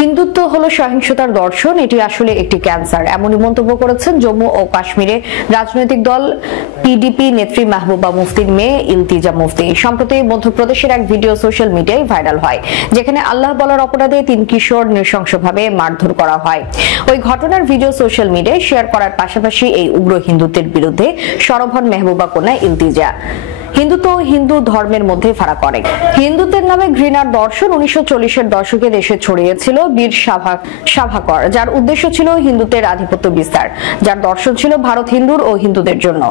হিন্দুত্ব হলো সহিংসতার দর্শন, এটি আসলে একটি ক্যান্সার, এমনই মন্তব্য করেছেন জম্মু ও কাশ্মীরে রাজনৈতিক দল পিডিপি নেত্রী মাহবুবা মুফতির মেয়ে ইলতিজা মুফতি। সম্প্রতি মধ্যপ্রদেশের এক ভিডিও সোশ্যাল মিডিয়ায় ভাইরাল হয়, যেখানে আল্লাহ বলার অপরাধে 3 কিশোর নৃশংসভাবে মারধর করা হয়। ওই ঘটনার ভিডিও সোশ্যাল মিডিয়ায় শেয়ার করার পাশাপাশি এই উগ্র হিন্দুত্বের বিরুদ্ধে সরব হন মেহবুবা কন্যা ইলতিজা। হিন্দুত্ব ও হিন্দু ধর্মের মধ্যে ফারাক অনেক। হিন্দুত্বের নামে ঘৃণার দর্শন 1940-এর দশকে দেশে ছড়িয়েছিল বীর সাভারকর, যার উদ্দেশ্য ছিল হিন্দুত্বের আধিপত্য বিস্তার, যার দর্শন ছিল ভারত হিন্দুর ও হিন্দুদের জন্য।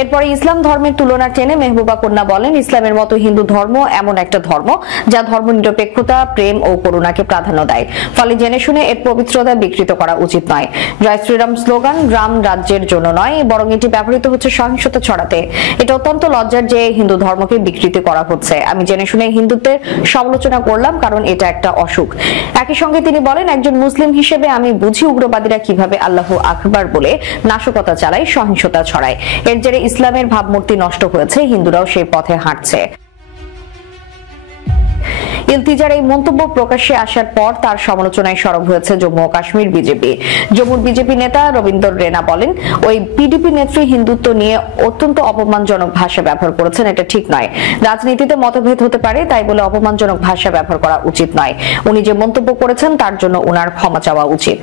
এরপরে ইসলাম ধর্মের তুলনা টেনে মেহবুবা কন্যা বলেন, ইসলামের মতো হিন্দু ধর্ম এমন একটা ধর্ম যা ধর্মনিরপেক্ষতা, প্রেম ও করুণাকে প্রাধান্য দেয়, ফলে জেনে শুনে এর পবিত্রতা বিকৃত করা উচিত নয়। জয় শ্রীরাম স্লোগান রাম রাজ্যের জন্য নয়, বরং এটি ব্যবহৃত হচ্ছে সহিংসতা ছড়াতে। এটা অত্যন্ত লজ্জার যে হিন্দু ধর্মকে বিকৃতি করা হচ্ছে। আমি জেনে শুনে হিন্দুত্বের সমালোচনা করলাম, কারণ এটা একটা অসুখ। একই সঙ্গে তিনি বলেন, একজন মুসলিম হিসেবে আমি বুঝি উগ্রবাদীরা কিভাবে আল্লাহু আকবার বলে নাশকতা চালায়, সহিংসতা ছড়ায়। এর জেরে ইসলামের ভাবমূর্তি নষ্ট হয়েছে, হিন্দুরাও সেই পথে হাঁটছে। ইলতিজার এই মন্তব্য প্রকাশ্যে আসার পর তার সমালোচনায় সরব হয়েছে জম্মু ও কাশ্মীর বিজেপি। জম্মুর বিজেপি নেতা রবীন্দ্র রেনা বলেন, ওই পিডিপি নেত্রী হিন্দুত্ব নিয়ে অত্যন্ত অপমানজনক ভাষা ব্যবহার করেছেন, এটা ঠিক নয়। রাজনীতিতে মতভেদ হতে পারে, তাই বলে অপমানজনক ভাষা ব্যবহার করা উচিত নয়। উনি যে মন্তব্য করেছেন তার জন্য ওনার ক্ষমা চাওয়া উচিত।